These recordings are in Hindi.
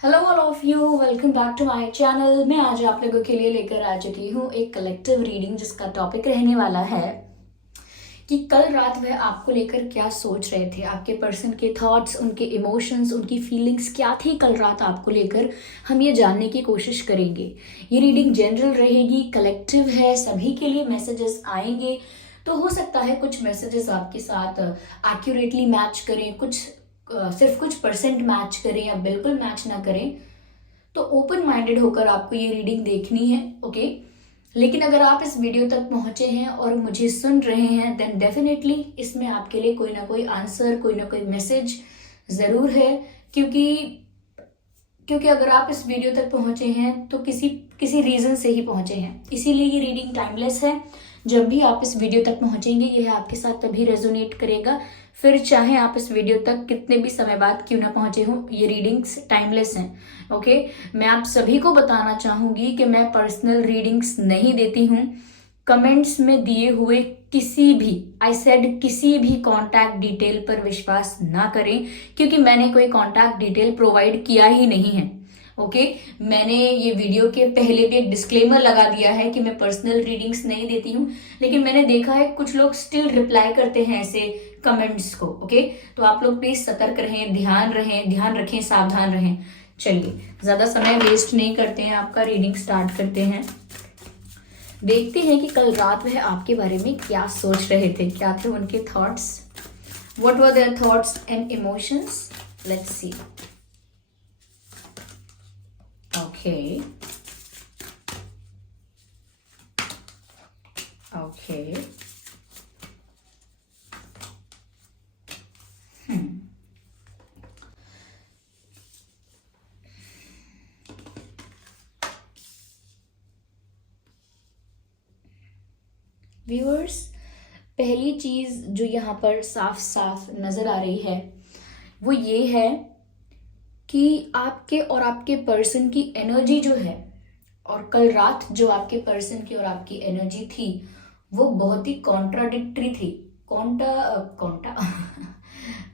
Hello all of you, welcome back to my channel. मैं आज आप लोगों के लिए लेकर आ चुकी हूँ एक कलेक्टिव रीडिंग जिसका टॉपिक रहने वाला है कि कल रात वह आपको लेकर क्या सोच रहे थे। आपके पर्सन के थॉट्स, उनके इमोशंस, उनकी फीलिंग्स क्या थी कल रात आपको लेकर, हम ये जानने की कोशिश करेंगे। ये रीडिंग जनरल रहेगी, कलेक्टिव है, सभी के लिए मैसेजेस आएंगे। तो हो सकता है कुछ मैसेजेस आपके साथ एक्यूरेटली मैच करें, कुछ सिर्फ कुछ परसेंट मैच करें या बिल्कुल मैच ना करें। तो ओपन माइंडेड होकर आपको ये रीडिंग देखनी है, ओके। लेकिन अगर आप इस वीडियो तक पहुंचे हैं और मुझे सुन रहे हैं देन डेफिनेटली इसमें आपके लिए कोई ना कोई आंसर, कोई ना कोई मैसेज जरूर है। क्योंकि क्योंकि अगर आप इस वीडियो तक पहुंचे हैं तो किसी किसी रीजन से ही पहुंचे हैं, इसीलिए ये रीडिंग टाइमलेस है। जब भी आप इस वीडियो तक पहुंचेंगे यह आपके साथ तभी रेजोनेट करेगा। फिर चाहे आप इस वीडियो तक कितने भी समय बाद क्यों ना पहुंचे हो, ये रीडिंग्स टाइमलेस हैं, ओके। मैं आप सभी को बताना चाहूंगी कि मैं पर्सनल रीडिंग्स नहीं देती हूँ। कमेंट्स में दिए हुए किसी भी, आई सेड किसी भी कांटेक्ट डिटेल पर विश्वास ना करें, क्योंकि मैंने कोई कांटेक्ट डिटेल प्रोवाइड किया ही नहीं है, ओके। मैंने ये वीडियो के पहले भी एक डिस्क्लेमर लगा दिया है कि मैं पर्सनल रीडिंग्स नहीं देती हूँ। लेकिन मैंने देखा है कुछ लोग स्टिल रिप्लाई करते हैं ऐसे कमेंट्स को, ओके। तो आप लोग प्लीज सतर्क रहें, ध्यान रखें, सावधान रहें। चलिए ज्यादा समय वेस्ट नहीं करते हैं, आपका रीडिंग स्टार्ट करते हैं। देखते हैं कि कल रात वह आपके बारे में क्या सोच रहे थे, क्या थे उनके thoughts, what were their thoughts and emotions. Let's see. Okay okay viewers, पहली चीज जो यहाँ पर साफ साफ नजर आ रही है वो ये है कि आपके और आपके पर्सन की एनर्जी जो है, और कल रात जो आपके पर्सन की और आपकी एनर्जी थी वो बहुत ही कॉन्ट्राडिक्टरी थी। Konta Konta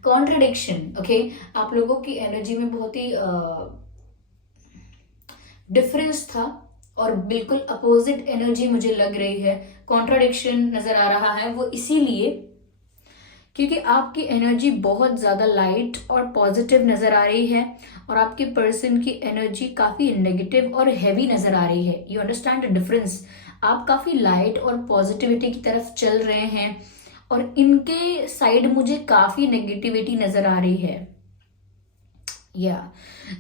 contradiction, okay. आप लोगों की एनर्जी में बहुत ही डिफरेंस था और बिल्कुल अपोजिट एनर्जी मुझे लग रही है। कॉन्ट्राडिक्शन नजर आ रहा है वो इसीलिए क्योंकि आपकी एनर्जी बहुत ज्यादा लाइट और पॉजिटिव नजर आ रही है और आपके पर्सन की एनर्जी काफी नेगेटिव और हैवी नजर आ रही है। You understand the difference. आप काफी लाइट और पॉजिटिविटी की तरफ चल रहे हैं और इनके साइड मुझे काफी नेगेटिविटी नजर आ रही है। या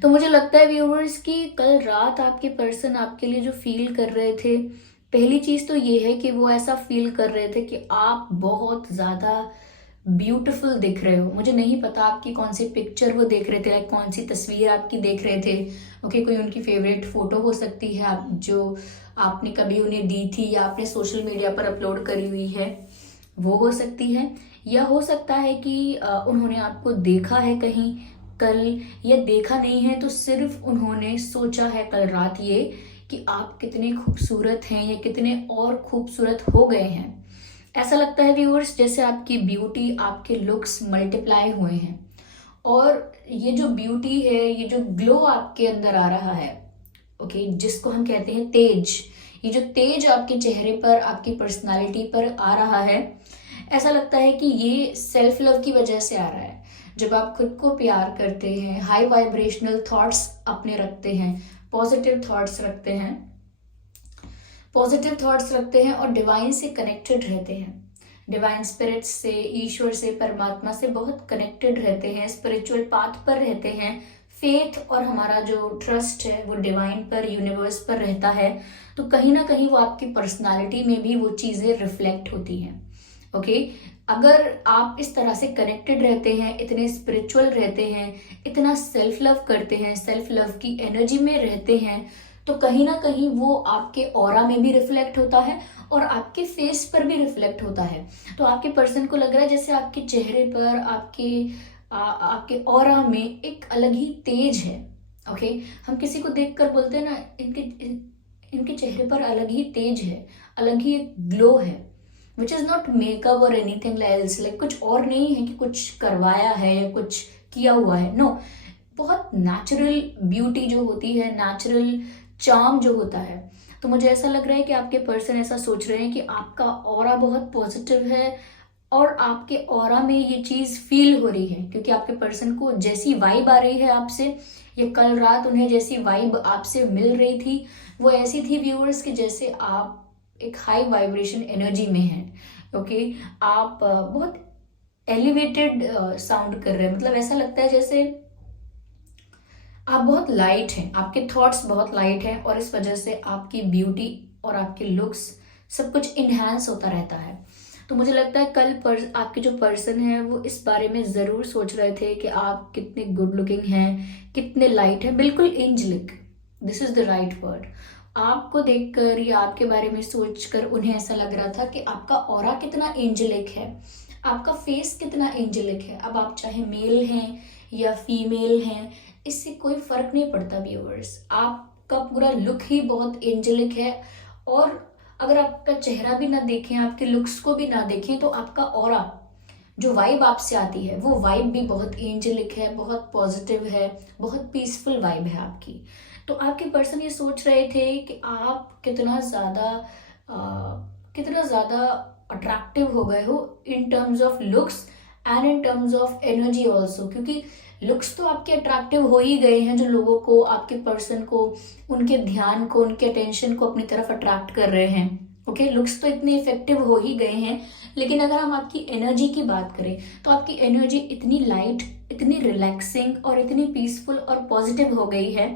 तो मुझे लगता है व्यूअर्स कि कल रात आपके पर्सन आपके लिए जो फील कर रहे थे, पहली चीज तो ये है कि वो ऐसा फील कर रहे थे कि आप बहुत ज्यादा ब्यूटीफुल दिख रहे हो। मुझे नहीं पता आपकी कौन सी पिक्चर वो देख रहे थे, लाइक कौन सी तस्वीर आपकी देख रहे थे, ओके। कोई उनकी फेवरेट फोटो हो सकती है आप जो आपने कभी उन्हें दी थी या आपने सोशल मीडिया पर अपलोड करी हुई है, वो हो सकती है। या हो सकता है कि उन्होंने आपको देखा है कहीं कल, या देखा नहीं है तो सिर्फ उन्होंने सोचा है कल रात ये कि आप कितने खूबसूरत हैं या कितने और खूबसूरत हो गए हैं। ऐसा लगता है व्यूअर्स जैसे आपकी ब्यूटी, आपके लुक्स मल्टीप्लाई हुए हैं और ये जो ब्यूटी है, ये जो ग्लो आपके अंदर आ रहा है, ओके, जिसको हम कहते हैं तेज, ये जो तेज आपके चेहरे पर, आपकी पर्सनालिटी पर आ रहा है, ऐसा लगता है कि ये सेल्फ लव की वजह से आ रहा है। जब आप खुद को प्यार करते हैं, हाई वाइब्रेशनल थॉट्स अपने रखते हैं, पॉजिटिव थॉट्स रखते हैं, और डिवाइन से कनेक्टेड रहते हैं, डिवाइन स्पिरिट से, ईश्वर से, परमात्मा से बहुत कनेक्टेड रहते हैं, स्पिरिचुअल पाथ पर रहते हैं, फेथ और हमारा जो ट्रस्ट है वो डिवाइन पर, यूनिवर्स पर रहता है। तो कहीं ना कहीं वो आपकी पर्सनालिटी में भी वो चीजें रिफ्लेक्ट होती हैं, ओके। अगर आप इस तरह से कनेक्टेड रहते हैं, इतने स्पिरिचुअल रहते हैं, इतना सेल्फ लव करते हैं, सेल्फ लव की एनर्जी में रहते हैं, तो कहीं ना कहीं वो आपके ऑरा में भी रिफ्लेक्ट होता है और आपके फेस पर भी रिफ्लेक्ट होता है। तो आपके पर्सन को लग रहा है जैसे आपके चेहरे पर, आपके ऑरा में एक अलग ही तेज है, ओके। हम किसी को देखकर बोलते हैं ना, इनके चेहरे पर अलग ही तेज है, अलग ही एक ग्लो है, विच इज नॉट मेकअप और एनीथिंग एल्स, लाइक कुछ और नहीं है कि कुछ करवाया है या कुछ किया हुआ है, नो। बहुत नेचुरल ब्यूटी जो होती है, नेचुरल चार्म जो होता है। तो मुझे ऐसा लग रहा है कि आपके पर्सन ऐसा सोच रहे हैं कि आपका ऑरा बहुत पॉजिटिव है और आपके ऑरा में ये चीज फील हो रही है, क्योंकि आपके पर्सन को जैसी वाइब आ रही है आपसे, या कल रात उन्हें जैसी वाइब आपसे मिल रही थी वो ऐसी थी व्यूअर्स कि जैसे आप एक हाई वाइब्रेशन एनर्जी में हैं। ओके, आप बहुत एलिवेटेड साउंड कर रहे हैं, मतलब ऐसा लगता है जैसे आप बहुत लाइट हैं, आपके थॉट्स बहुत लाइट हैं, और इस वजह से आपकी ब्यूटी और आपके लुक्स सब कुछ इन्हांस होता रहता है। तो मुझे लगता है आपके जो पर्सन है वो इस बारे में ज़रूर सोच रहे थे कि आप कितने गुड लुकिंग हैं, कितने लाइट हैं, बिल्कुल angelic, this is the right word. आपको देखकर या आपके बारे में सोचकर उन्हें ऐसा लग रहा था कि आपका ऑरा कितना एंजेलिक है, आपका फेस कितना एंजेलिक है। अब आप चाहे मेल हैं या फीमेल हैं, इससे कोई फर्क नहीं पड़ता व्यूअर्स, आपका पूरा लुक ही बहुत एंजेलिक है। और अगर आपका चेहरा भी ना देखें, आपके लुक्स को भी ना देखें, तो आपका ऑरा जो वाइब आपसे आती है वो वाइब भी बहुत एंजेलिक है, बहुत पॉजिटिव है, बहुत पीसफुल वाइब है आपकी। तो आपके पर्सन ये सोच रहे थे कि आप कितना ज़्यादा अट्रैक्टिव हो गए हो in terms of looks and in terms of energy also, क्योंकि लुक्स तो आपके अट्रैक्टिव हो ही गए हैं जो लोगों को, आपके पर्सन को, उनके ध्यान को, उनके अटेंशन को अपनी तरफ अट्रैक्ट कर रहे हैं। ओके, लुक्स तो इतने इफेक्टिव हो ही गए हैं, लेकिन अगर हम आपकी एनर्जी की बात करें तो आपकी एनर्जी इतनी लाइट, इतनी रिलैक्सिंग और इतनी पीसफुल और पॉजिटिव हो गई है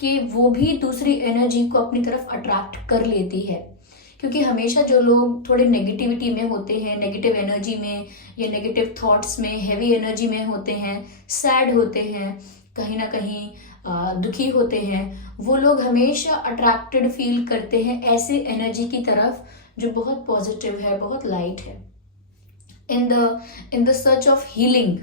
कि वो भी दूसरी एनर्जी को अपनी तरफ अट्रैक्ट कर लेती है। क्योंकि हमेशा जो लोग थोड़े नेगेटिविटी में होते हैं, नेगेटिव एनर्जी में या नेगेटिव थॉट्स में, हैवी एनर्जी में होते हैं, सैड होते हैं, कहीं ना कहीं दुखी होते हैं, वो लोग हमेशा अट्रैक्टेड फील करते हैं ऐसे एनर्जी की तरफ जो बहुत पॉजिटिव है, बहुत लाइट है, in the search of healing.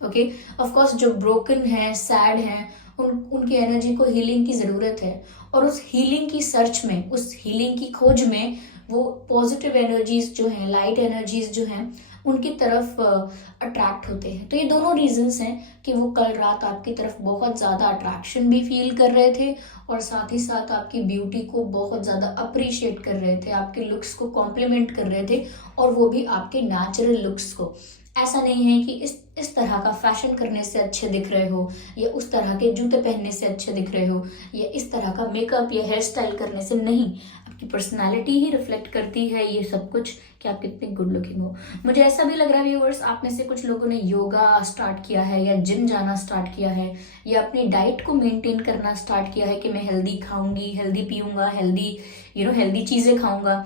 Okay, of course जो ब्रोकन है, सैड हैं, उनकी एनर्जी को हीलिंग की ज़रूरत है, और उस हीलिंग की सर्च में, उस हीलिंग की खोज में वो पॉजिटिव एनर्जीज जो हैं, लाइट एनर्जीज जो हैं, उनकी तरफ अट्रैक्ट होते हैं। तो ये दोनों रीजंस हैं कि वो कल रात आपकी तरफ बहुत ज़्यादा अट्रैक्शन भी फील कर रहे थे, और साथ ही साथ आपकी ब्यूटी को बहुत ज़्यादा अप्रिशिएट कर रहे थे, आपके लुक्स को कॉम्प्लीमेंट कर रहे थे, और वो भी आपके नेचुरल लुक्स को। ऐसा नहीं है कि इस तरह का फैशन करने से अच्छे दिख रहे हो, या उस तरह के जूते पहनने से अच्छे दिख रहे हो, या इस तरह का मेकअप या हेयर स्टाइल करने से नहीं, आपकी पर्सनालिटी ही रिफ्लेक्ट करती है ये सब कुछ कि आप कितने गुड लुकिंग हो। मुझे ऐसा भी लग रहा है व्यूअर्स, आप में से कुछ लोगों ने योगा स्टार्ट किया है, या जिम जाना स्टार्ट किया है, या अपनी डाइट को मेंटेन करना स्टार्ट किया है कि मैं हेल्दी खाऊंगी, हेल्दी पीऊंगा, हेल्दी चीज़ें खाऊंगा।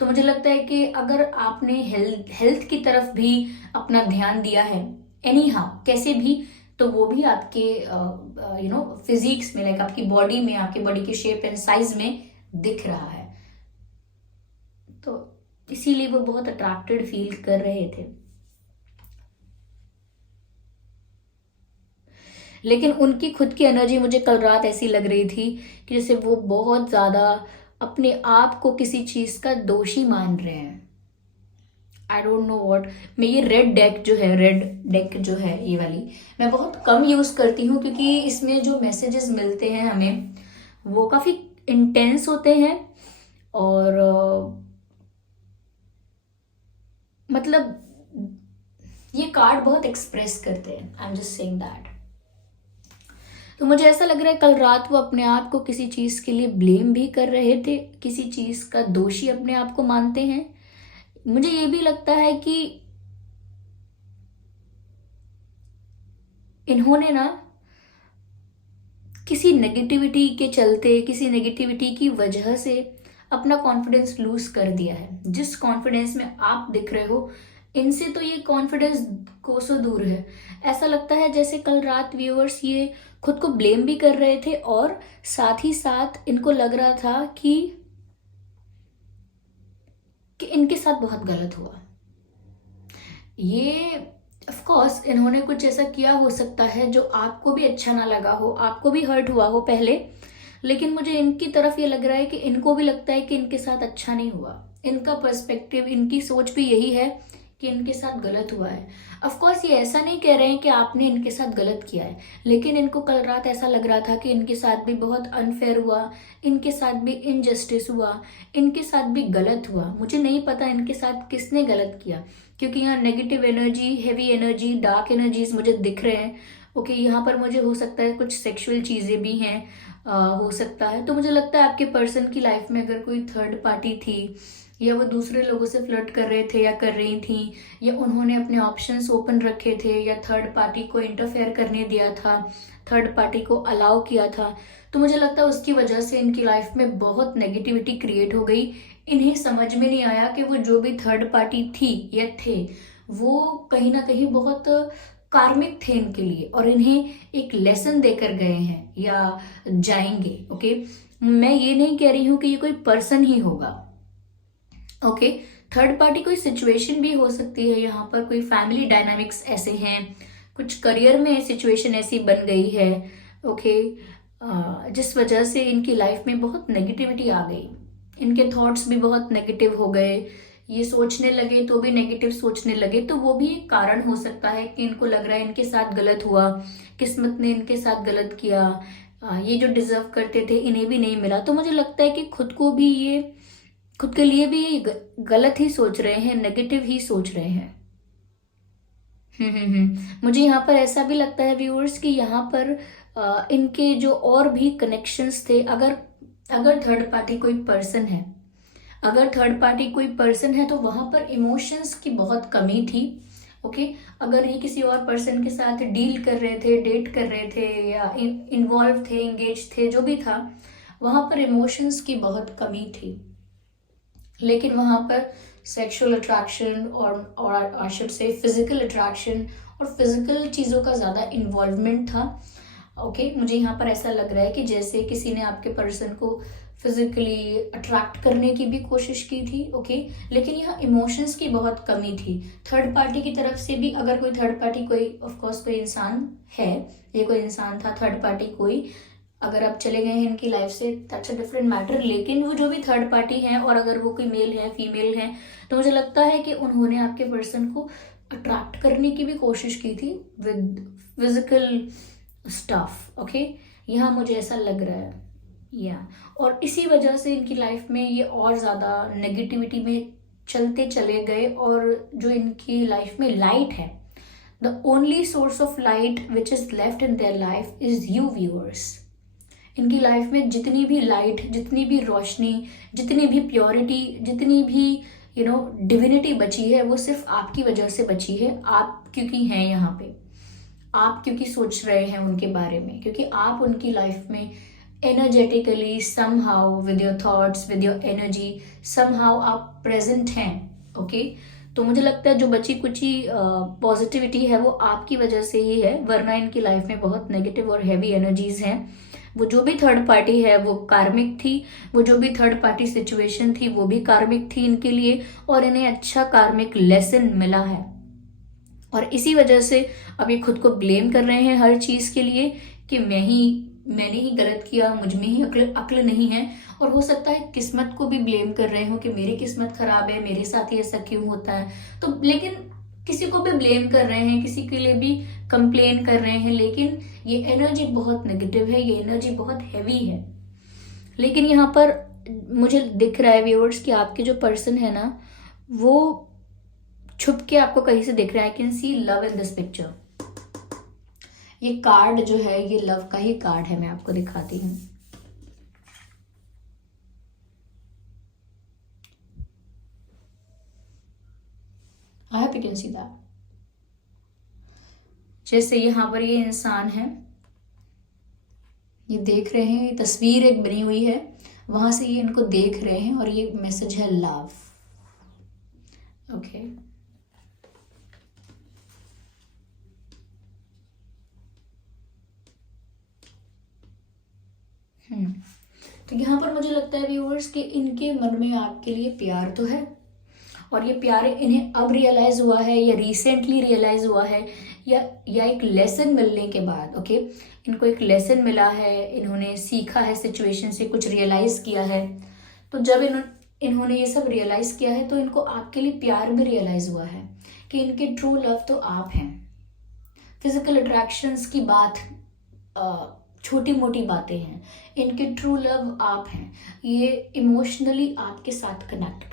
तो मुझे लगता है कि अगर आपने हेल्थ की तरफ भी अपना ध्यान दिया है एनी हाउ, कैसे भी, तो वो भी आपके फिजिक्स में, लाइक आपकी बॉडी में, आपकी बॉडी के शेप एंड साइज में दिख रहा है। तो इसीलिए वो बहुत अट्रैक्टेड फील कर रहे थे। लेकिन उनकी खुद की एनर्जी मुझे कल रात ऐसी लग रही थी कि जैसे वो बहुत ज़्यादा अपने आप को किसी चीज़ का दोषी मान रहे हैं। I don't know what. मैं ये रेड डेक जो है ये वाली मैं बहुत कम यूज़ करती हूँ, क्योंकि इसमें जो मैसेजेस मिलते हैं हमें वो काफ़ी इंटेंस होते हैं, और मतलब ये कार्ड बहुत एक्सप्रेस करते हैं। I am just saying that. तो मुझे ऐसा लग रहा है कल रात वो अपने आप को किसी चीज़ के लिए ब्लेम भी कर रहे थे, किसी चीज़ का दोषी अपने आप को मानते हैं। मुझे ये भी लगता है कि इन्होंने ना किसी नेगेटिविटी के चलते, किसी नेगेटिविटी की वजह से अपना कॉन्फिडेंस लूज कर दिया है। जिस कॉन्फिडेंस में आप दिख रहे हो, इनसे तो ये कॉन्फिडेंस कोसों दूर है। ऐसा लगता है जैसे कल रात व्यूअर्स ये खुद को ब्लेम भी कर रहे थे, और साथ ही साथ इनको लग रहा था कि इनके साथ बहुत गलत हुआ। ये ऑफ कोर्स इन्होंने कुछ ऐसा किया हो सकता है जो आपको भी अच्छा ना लगा हो, आपको भी हर्ट हुआ हो पहले, लेकिन मुझे इनकी तरफ ये लग रहा है कि इनको भी लगता है कि इनके साथ अच्छा नहीं हुआ। इनका पर्सपेक्टिव, इनकी सोच भी यही है कि इनके साथ गलत हुआ है। ऑफ कोर्स ये ऐसा नहीं कह रहे हैं कि आपने इनके साथ गलत किया है, लेकिन इनको कल रात ऐसा लग रहा था कि इनके साथ भी बहुत अनफेयर हुआ, इनके साथ भी इनजस्टिस हुआ, इनके साथ भी गलत हुआ। मुझे नहीं पता इनके साथ किसने गलत किया, क्योंकि यहाँ negative energy, heavy energy, dark energies मुझे दिख रहे हैं। ओके, यहाँ पर मुझे हो सकता है कुछ सेक्सुअल चीज़ें भी हैं, हो सकता है। तो मुझे लगता है आपके पर्सन की लाइफ में अगर कोई थर्ड पार्टी थी, या वो दूसरे लोगों से फ्लर्ट कर रहे थे या कर रही थी, या उन्होंने अपने ऑप्शंस ओपन रखे थे, या थर्ड पार्टी को इंटरफेयर करने दिया था, थर्ड पार्टी को अलाउ किया था, तो मुझे लगता है उसकी वजह से इनकी लाइफ में बहुत नेगेटिविटी क्रिएट हो गई। इन्हें समझ में नहीं आया कि वो जो भी थर्ड पार्टी थी या थे, वो कहीं ना कहीं बहुत कार्मिक थे इनके लिए, और इन्हें एक लेसन देकर गए हैं या जाएंगे। ओके, मैं ये नहीं कह रही हूं कि ये कोई पर्सन ही होगा। ओके, थर्ड पार्टी कोई सिचुएशन भी हो सकती है, यहाँ पर कोई फैमिली डायनामिक्स ऐसे हैं, कुछ करियर में सिचुएशन ऐसी बन गई है। ओके, जिस वजह से इनकी लाइफ में बहुत नेगेटिविटी आ गई, इनके थॉट्स भी बहुत नेगेटिव हो गए, ये सोचने लगे तो भी नेगेटिव सोचने लगे। तो वो भी एक कारण हो सकता है कि इनको लग रहा है इनके साथ गलत हुआ, किस्मत ने इनके साथ गलत किया, ये जो डिजर्व करते थे इन्हें भी नहीं मिला। तो मुझे लगता है कि खुद के लिए भी गलत ही सोच रहे हैं, नेगेटिव ही सोच रहे हैं। मुझे यहाँ पर ऐसा भी लगता है व्यूअर्स कि यहाँ पर इनके जो और भी कनेक्शंस थे, अगर थर्ड पार्टी कोई पर्सन है, अगर थर्ड पार्टी कोई पर्सन है तो वहां पर इमोशंस की बहुत कमी थी। ओके, अगर ये किसी और पर्सन के साथ डील कर रहे थे, डेट कर रहे थे, या इन्वॉल्व थे, एंगेज थे, जो भी था, वहां पर इमोशंस की बहुत कमी थी। लेकिन वहां पर सेक्सुअल अट्रैक्शन और I should say physical attraction और फिजिकल चीज़ों का ज़्यादा इन्वॉल्वमेंट था। ओके, मुझे यहाँ पर ऐसा लग रहा है कि जैसे किसी ने आपके पर्सन को फिजिकली अट्रैक्ट करने की भी कोशिश की थी। ओके, लेकिन यहाँ इमोशंस की बहुत कमी थी थर्ड पार्टी की तरफ से भी। अगर कोई थर्ड पार्टी, कोई ऑफ कोर्स कोई इंसान है, ये कोई इंसान था थर्ड पार्टी कोई, अगर आप चले गए हैं इनकी लाइफ से, दैट्स अ डिफरेंट मैटर। लेकिन वो जो भी थर्ड पार्टी है, और अगर वो कोई मेल है, फीमेल है, तो मुझे लगता है कि उन्होंने आपके पर्सन को अट्रैक्ट करने की भी कोशिश की थी विद फिजिकल स्टफ। ओके, यहाँ मुझे ऐसा लग रहा है या और इसी वजह से इनकी लाइफ में ये और ज़्यादा नेगेटिविटी में चलते चले गए। और जो इनकी लाइफ में लाइट है, the only source of light which is left in their life is you viewers. इनकी लाइफ में जितनी भी लाइट, जितनी भी रोशनी, जितनी भी प्योरिटी, जितनी भी डिविनिटी बची है, वो सिर्फ आपकी वजह से बची है। आप क्योंकि हैं यहाँ पे, आप क्योंकि सोच रहे हैं उनके बारे में, क्योंकि आप उनकी लाइफ में energetically somehow with your thoughts, with your energy somehow आप प्रेजेंट हैं। ओके, तो मुझे लगता है जो बची कुची पॉजिटिविटी है वो आपकी वजह से ही है, वरना इनकी लाइफ में बहुत नेगेटिव और हैवी एनर्जीज हैं। वो जो भी थर्ड पार्टी है वो कार्मिक थी, वो जो भी थर्ड पार्टी सिचुएशन थी वो भी कार्मिक थी इनके लिए, और इन्हें अच्छा कार्मिक लेसन मिला है। और इसी वजह से अब ये खुद को ब्लेम कर रहे हैं हर चीज के लिए कि मैंने ही गलत किया, मुझ में ही अक्ल नहीं है। और हो सकता है किस्मत को भी ब्लेम कर रहे हो कि मेरी किस्मत खराब है, मेरे साथ ही ऐसा क्यों होता है। तो लेकिन किसी को भी ब्लेम कर रहे हैं, किसी के लिए भी कंप्लेन कर रहे हैं, लेकिन ये एनर्जी बहुत नेगेटिव है, ये एनर्जी बहुत हैवी है। लेकिन यहाँ पर मुझे दिख रहा है व्यूअर्स कि आपके जो पर्सन है ना, वो छुप के आपको कहीं से दिख रहा है। I can see love in this picture. ये कार्ड जो है ये लव का ही कार्ड है, मैं आपको दिखाती हूँ। I hope you can see that. जैसे यहाँ पर ये इंसान है, ये देख रहे हैं, ये तस्वीर एक बनी हुई है, वहां से ये इनको देख रहे हैं, और ये मैसेज है लव। ओके, तो यहाँ पर मुझे लगता है व्यूअर्स कि इनके मन में आपके लिए प्यार तो है, और ये प्यार इन्हें अब रियलाइज हुआ है, या रिसेंटली रियलाइज हुआ है, या एक लेसन मिलने के बाद। ओके, इनको एक लेसन मिला है, इन्होंने सीखा है, सिचुएशन से कुछ रियलाइज किया है। तो जब इन्होंने ये सब रियलाइज किया है तो इनको आपके लिए प्यार भी रियलाइज हुआ है। कि इनके ट्रू लव तो आप हैं। फिजिकल अट्रैक्शंस की बात छोटी मोटी बातें हैं, इनके ट्रू लव आप हैं। ये इमोशनली आपके साथ कनेक्ट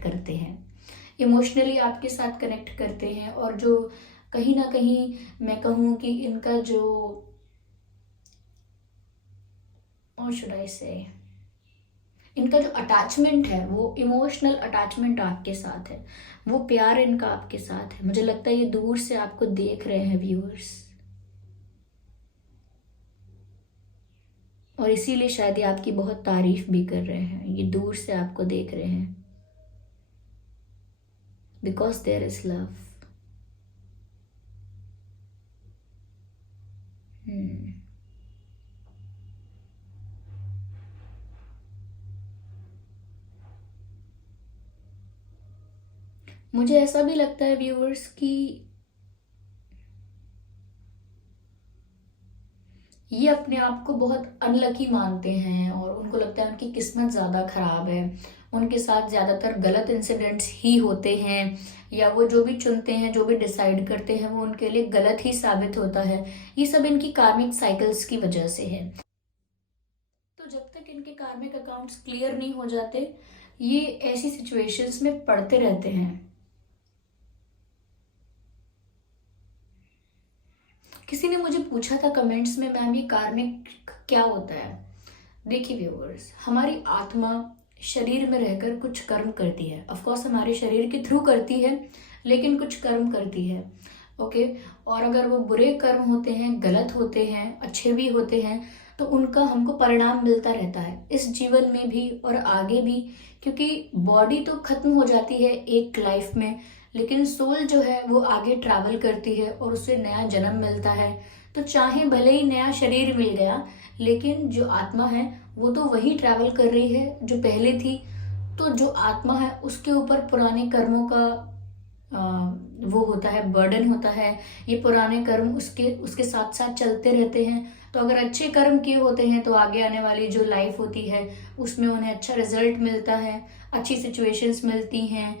करते हैं, इमोशनली आपके साथ कनेक्ट करते हैं। और जो कहीं ना कहीं मैं कहूँ कि इनका जो और शुड आई से इनका जो अटैचमेंट है वो इमोशनल अटैचमेंट आपके साथ है, वो प्यार इनका आपके साथ है। मुझे लगता है ये दूर से आपको देख रहे हैं व्यूअर्स, और इसीलिए शायद ये आपकी बहुत तारीफ भी कर रहे हैं। ये दूर से आपको देख रहे हैं बिकॉज देयर इज लव। मुझे ऐसा भी लगता है व्यूअर्स कि ये अपने आप को बहुत अनलकी मानते हैं और उनको लगता है उनकी किस्मत ज़्यादा ख़राब है, उनके साथ ज़्यादातर गलत इंसिडेंट्स ही होते हैं, या वो जो भी चुनते हैं, जो भी डिसाइड करते हैं, वो उनके लिए गलत ही साबित होता है। ये सब इनकी कार्मिक साइकिल्स की वजह से है। तो जब तक इनके कार्मिक अकाउंट्स क्लियर नहीं हो जाते, ये ऐसी सिचुएशंस में पड़ते रहते हैं। किसी ने मुझे पूछा था कमेंट्स में, मैम ये कार्मिक क्या होता है? देखिए व्यूअर्स, हमारी आत्मा शरीर में रहकर कुछ कर्म करती है। ऑफ कोर्स हमारे शरीर के थ्रू करती है, लेकिन कुछ कर्म करती है। ओके, और अगर वो बुरे कर्म होते हैं, गलत होते हैं, अच्छे भी होते हैं, तो उनका हमको परिणाम मिलता रहता है इस जीवन में भी और आगे भी। क्योंकि बॉडी तो खत्म हो जाती है एक लाइफ में, लेकिन सोल जो है वो आगे ट्रैवल करती है और उसे नया जन्म मिलता है। तो चाहे भले ही नया शरीर मिल गया, लेकिन जो आत्मा है वो तो वही ट्रैवल कर रही है जो पहले थी। तो जो आत्मा है उसके ऊपर पुराने कर्मों का वो होता है, बर्डन होता है। ये पुराने कर्म उसके उसके साथ साथ चलते रहते हैं। तो अगर अच्छे कर्म किए होते हैं तो आगे आने वाली जो लाइफ होती है उसमें उन्हें अच्छा रिजल्ट मिलता है, अच्छी सिचुएशंस मिलती हैं,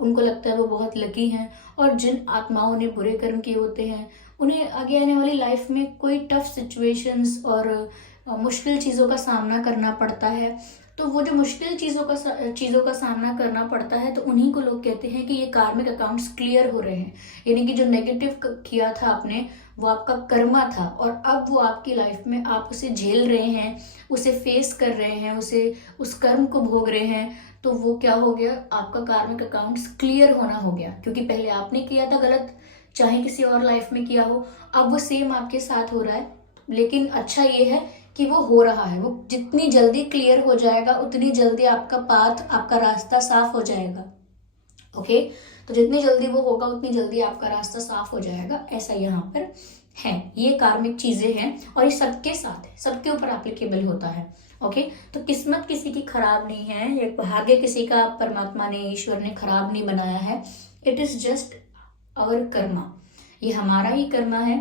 उनको लगता है वो बहुत लकी हैं। और जिन आत्माओं ने बुरे कर्म किए होते हैं उन्हें आगे आने वाली लाइफ में कोई टफ सिचुएशंस और मुश्किल चीज़ों का सामना करना पड़ता है। तो वो जो मुश्किल चीज़ों का सामना करना पड़ता है, तो उन्हीं को लोग कहते हैं कि ये कार्मिक अकाउंट्स क्लियर हो रहे हैं। यानी कि जो नेगेटिव किया था आपने, वो आपका कर्मा था, और अब वो आपकी लाइफ में आप उसे झेल रहे हैं, उसे फेस कर रहे हैं, उस कर्म को भोग रहे हैं। तो वो क्या हो गया, आपका कार्मिक अकाउंट्स क्लियर होना हो गया। क्योंकि पहले आपने किया था गलत, चाहे किसी और लाइफ में किया हो, अब वो सेम आपके साथ हो रहा है। लेकिन अच्छा ये है कि वो हो रहा है, वो जितनी जल्दी क्लियर हो जाएगा उतनी जल्दी आपका पाथ, आपका रास्ता साफ हो जाएगा। ओके, तो जितनी जल्दी वो होगा उतनी जल्दी आपका रास्ता साफ हो जाएगा, ऐसा यहाँ पर है। ये कार्मिक चीजें हैं और ये सबके साथ है, सबके ऊपर एप्लीकेबल होता है। ओके, तो किस्मत किसी की खराब नहीं है, ये भाग्य किसी का परमात्मा ने, ईश्वर ने खराब नहीं बनाया है। It is just our karma, ये हमारा ही कर्मा है।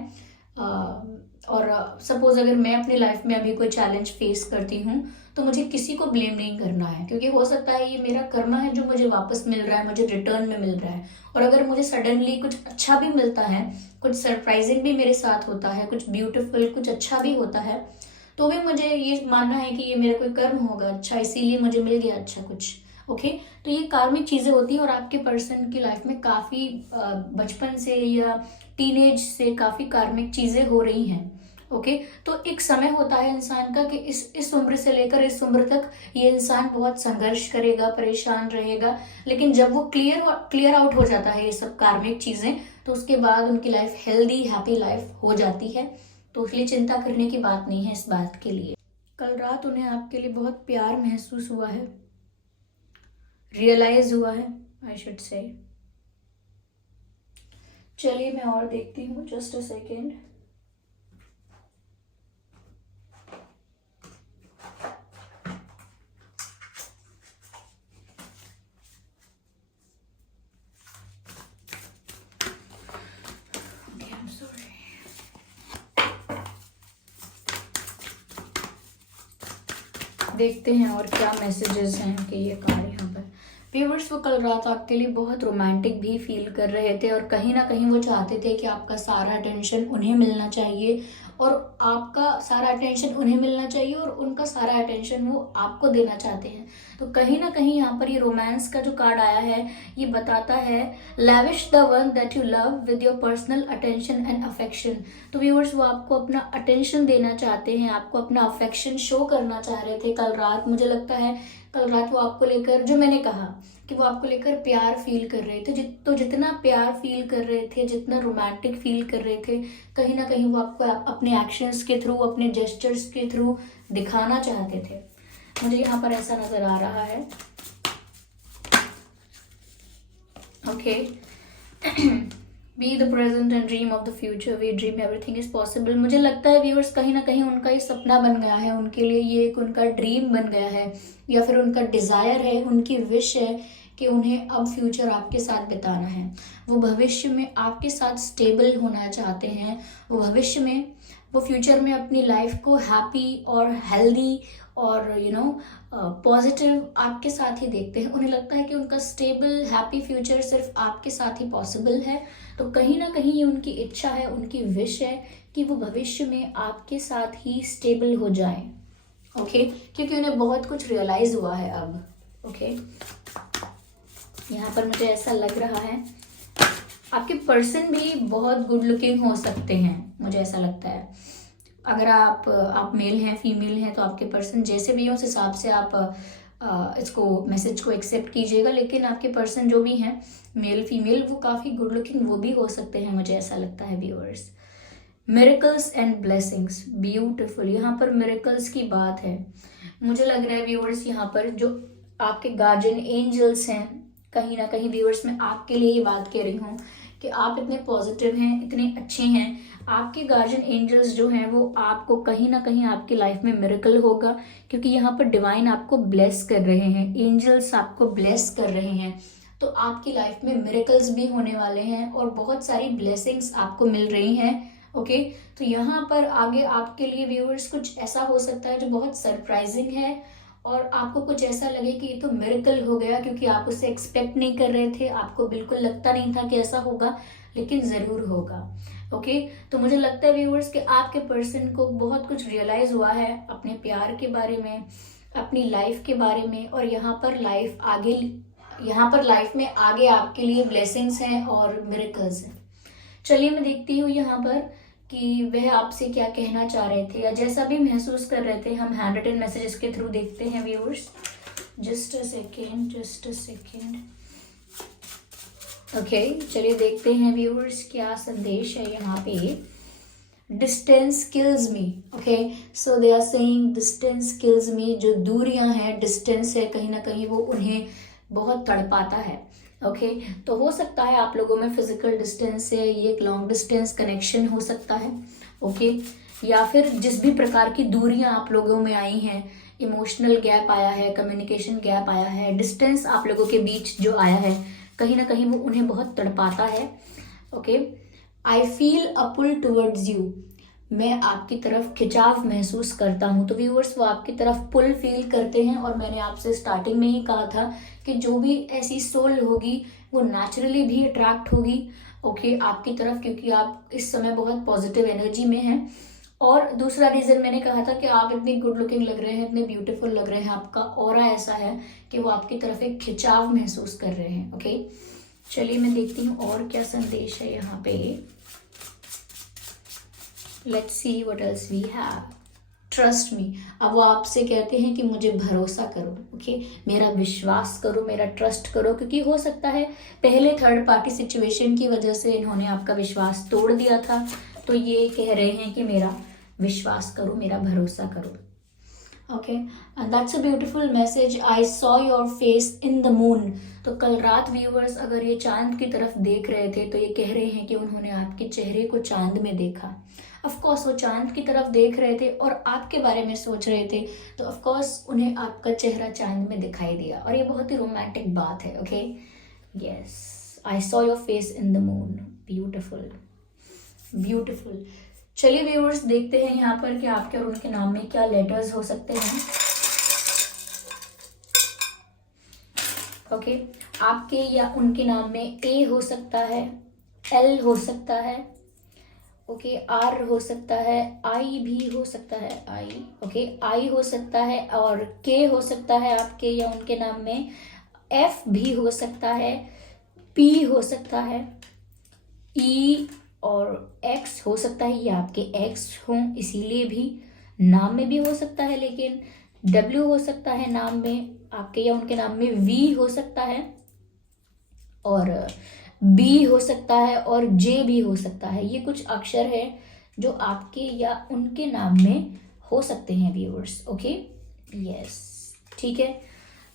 और सपोज अगर मैं अपनी लाइफ में अभी कोई चैलेंज फेस करती हूँ, तो मुझे किसी को ब्लेम नहीं करना है, क्योंकि हो सकता है ये मेरा कर्मा है जो मुझे वापस मिल रहा है, मुझे रिटर्न में मिल रहा है। और अगर मुझे सडनली कुछ अच्छा भी मिलता है, कुछ सरप्राइजिंग भी मेरे साथ होता है, कुछ ब्यूटीफुल, कुछ अच्छा भी होता है, तो भी मुझे ये मानना है कि ये मेरा कोई कर्म होगा अच्छा, इसीलिए मुझे मिल गया अच्छा कुछ। ओके, तो ये कार्मिक चीजें होती हैं और आपके पर्सन की लाइफ में काफी बचपन से या टीनेज से काफी कार्मिक चीजें हो रही हैं। ओके, तो एक समय होता है इंसान का कि इस उम्र से लेकर इस उम्र तक ये इंसान बहुत संघर्ष करेगा, परेशान रहेगा। लेकिन जब वो क्लियर आउट हो जाता है ये सब कार्मिक चीजें, तो उसके बाद उनकी लाइफ हेल्दी हैप्पी लाइफ हो जाती है। तो इसलिए चिंता करने की बात नहीं है इस बात के लिए। कल रात उन्हें आपके लिए बहुत प्यार महसूस हुआ है, रियलाइज हुआ है, आई शुड से। चलिए मैं और देखती हूँ, जस्ट अ सेकेंड। देखते हैं और क्या मैसेजेस हैं कि ये कार्ड यहाँ पर। व्यूअर्स वो कल रात आपके लिए बहुत रोमांटिक भी फील कर रहे थे और कहीं ना कहीं वो चाहते थे कि आपका सारा अटेंशन उन्हें मिलना चाहिए और आपका सारा अटेंशन उन्हें मिलना चाहिए और उनका सारा अटेंशन वो आपको देना चाहते हैं। तो कहीं ना कहीं यहाँ पर ये रोमांस का जो कार्ड आया है ये बताता है lavish the one that you love with your personal attention and affection. तो व्यूअर्स वो आपको अपना अटेंशन देना चाहते हैं, आपको अपना अफेक्शन शो करना चाह रहे थे कल रात। मुझे लगता है कल रात वो आपको लेकर, जो मैंने कहा कि वो आपको लेकर प्यार फील कर रहे थे, तो जितना प्यार फील कर रहे थे, जितना रोमांटिक फील कर रहे थे, कहीं ना कहीं वो आपको अपने एक्शंस के थ्रू, अपने जेस्चर्स के थ्रू दिखाना चाहते थे। मुझे यहाँ पर ऐसा नजर आ रहा है। Okay, be the present and dream of the future, we dream everything is possible. मुझे लगता है व्यूअर्स कहीं ना कहीं उनका ये सपना बन गया है, उनके लिए ये एक उनका ड्रीम बन गया है या फिर उनका डिजायर है, उनकी विश है कि उन्हें अब फ्यूचर आपके साथ बिताना है। वो भविष्य में आपके साथ स्टेबल होना चाहते हैं। वो भविष्य में, वो फ्यूचर में अपनी लाइफ को हैप्पी और हेल्दी और पॉजिटिव आपके साथ ही देखते हैं। उन्हें लगता है कि उनका स्टेबल हैप्पी फ्यूचर सिर्फ आपके साथ ही पॉसिबल है। तो कहीं ना कहीं ये उनकी इच्छा है, उनकी विश है कि वो भविष्य में आपके साथ ही स्टेबल हो जाएं। ओके, क्योंकि उन्हें बहुत कुछ रियलाइज हुआ है अब। ओके, यहाँ पर मुझे ऐसा लग रहा है आपके पर्सन भी बहुत गुड लुकिंग हो सकते हैं, मुझे ऐसा लगता है। अगर आप मेल हैं, फीमेल हैं, तो आपके पर्सन जैसे भी हो उस हिसाब से आप इसको मैसेज को एक्सेप्ट कीजिएगा। लेकिन आपके पर्सन जो भी हैं, मेल फीमेल, वो काफ़ी गुड लुकिंग वो भी हो सकते हैं, मुझे ऐसा लगता है viewers. Miracles and blessings, beautiful, यहाँ पर मिरेकल्स की बात है। मुझे लग रहा है व्यूअर्स यहाँ पर जो आपके गार्जियन एंजल्स हैं, कहीं ना कहीं व्यूअर्स मैं आपके लिए ये बात कह रही हूँ कि आप इतने पॉजिटिव हैं, इतने अच्छे हैं। आपके गार्जियन एंजल्स जो हैं वो आपको कहीं ना कहीं आपकी लाइफ में मिरेकल होगा, क्योंकि यहाँ पर डिवाइन आपको ब्लेस कर रहे हैं, एंजल्स आपको ब्लेस कर रहे हैं। तो आपकी लाइफ में मिरेकल्स भी होने वाले हैं और बहुत सारी ब्लेसिंग्स आपको मिल रही हैं। ओके, तो यहाँ पर आगे आपके लिए व्यूअर्स कुछ ऐसा हो सकता है जो बहुत सरप्राइजिंग है और आपको कुछ ऐसा लगे कि ये तो मिरेकल हो गया, क्योंकि आप उसे एक्सपेक्ट नहीं कर रहे थे, आपको बिल्कुल लगता नहीं था कि ऐसा होगा, लेकिन ज़रूर होगा। ओके, तो मुझे लगता है व्यूअर्स कि आपके पर्सन को बहुत कुछ रियलाइज हुआ है अपने प्यार के बारे में, अपनी लाइफ के बारे में, और यहाँ पर लाइफ में आगे आपके लिए ब्लेसिंग्स हैं और मिरेकल्स हैं। चलिए मैं देखती हूँ यहाँ पर कि वह आपसे क्या कहना चाह रहे थे या जैसा भी महसूस कर रहे थे। हम हैंड रिटन मैसेजेस के थ्रू देखते हैं viewers. Just a second. Okay, चलिए देखते हैं व्यूअर्स क्या संदेश है यहाँ पे। Distance kills me. Okay, so they are saying distance kills me. जो दूरियां हैं, डिस्टेंस है, कहीं ना कहीं वो उन्हें बहुत तड़पाता है। ओके, तो हो सकता है आप लोगों में फिजिकल डिस्टेंस से ये एक लॉन्ग डिस्टेंस कनेक्शन हो सकता है। ओके, या फिर जिस भी प्रकार की दूरियां आप लोगों में आई हैं, इमोशनल गैप आया है, कम्युनिकेशन गैप आया है, डिस्टेंस आप लोगों के बीच जो आया है, कहीं ना कहीं वो उन्हें बहुत तड़पाता है। Okay, I feel a pull towards you. मैं आपकी तरफ खिंचाव महसूस करता हूँ। तो व्यूअर्स वो आपकी तरफ पुल फील करते हैं और मैंने आपसे स्टार्टिंग में ही कहा था कि जो भी ऐसी सोल होगी वो नेचुरली भी अट्रैक्ट होगी। ओके, आपकी तरफ, क्योंकि आप इस समय बहुत पॉजिटिव एनर्जी में हैं। और दूसरा रीजन मैंने कहा था कि आप इतने गुड लुकिंग लग रहे हैं, इतने ब्यूटीफुल लग रहे हैं, आपका ऑरा ऐसा है कि वो आपकी तरफ एक खिंचाव महसूस कर रहे हैं। ओके, चलिए मैं देखती हूँ और क्या संदेश है यहाँ पे। Let's see what else we have. Trust me. अब वो आपसे कहते हैं कि मुझे भरोसा करो। ओके, मेरा विश्वास करो, मेरा ट्रस्ट करो, क्योंकि हो सकता है पहले थर्ड पार्टी सिचुएशन की वजह से इन्होंने आपका विश्वास तोड़ दिया था। तो ये कह रहे हैं कि मेरा विश्वास करो, मेरा भरोसा करो। Okay, and that's a beautiful message. I saw your face in the moon. तो कल रात व्यूअर्स अगर ये चांद की तरफ देख रहे थे तो ये कह रहे हैं कि उन्होंने आपके चेहरे को चांद में देखा। ऑफ कोर्स वो चांद की तरफ देख रहे थे और आपके बारे में सोच रहे थे, तो ऑफ कोर्स उन्हें आपका चेहरा चांद में दिखाई दिया और ये बहुत ही रोमांटिक बात है। Okay, yes, I saw your face in the moon. Beautiful, beautiful. चलिए व्यूअर्स देखते हैं यहाँ पर कि आपके और उनके नाम में क्या लेटर्स हो सकते हैं। ओके, आपके या उनके नाम में ए हो सकता है, एल हो सकता है, ओके, आर हो सकता है, आई भी हो सकता है, आई, ओके, आई हो सकता है, और के हो सकता है आपके या उनके नाम में, एफ भी हो सकता है, पी हो सकता है, ई और एक्स हो सकता है, ये आपके एक्स हों इसीलिए भी नाम में भी हो सकता है, लेकिन डब्ल्यू हो सकता है नाम में आपके या उनके नाम में, वी हो सकता है, और बी हो सकता है, और जे भी हो सकता है। ये कुछ अक्षर है जो आपके या उनके नाम में हो सकते हैं व्यूअर्स। ओके, यस, ठीक है।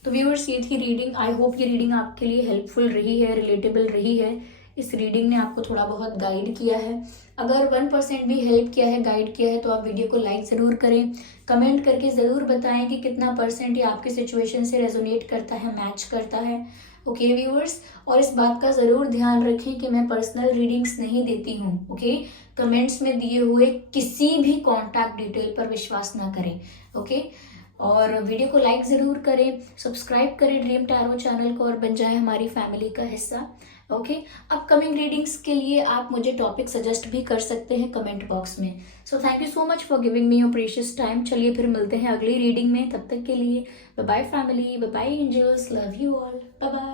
तो व्यूअर्स, ये थी रीडिंग। आई होप ये रीडिंग आपके लिए हेल्पफुल रही है, रिलेटेबल रही है। इस रीडिंग ने आपको थोड़ा बहुत गाइड किया है। अगर 1% भी हेल्प किया है, गाइड किया है, तो आप वीडियो को लाइक ज़रूर करें। कमेंट करके ज़रूर बताएं कि कितना % ये आपके सिचुएशन से रेजोनेट करता है, मैच करता है। ओके व्यूअर्स, और इस बात का ज़रूर ध्यान रखें कि मैं पर्सनल रीडिंग्स नहीं देती हूँ। ओके, कमेंट्स में दिए हुए किसी भी कॉन्टैक्ट डिटेल पर विश्वास ना करें। ओके, और वीडियो को लाइक ज़रूर करें, सब्सक्राइब करें ड्रीम टैरो चैनल को और बन जाए हमारी फैमिली का हिस्सा। ओके, अपकमिंग रीडिंग्स के लिए आप मुझे टॉपिक सजेस्ट भी कर सकते हैं कमेंट बॉक्स में। So thank you so much for giving me your precious time. चलिए फिर मिलते हैं अगली रीडिंग में, तब तक के लिए bye bye family, bye bye angels, love you all, bye bye.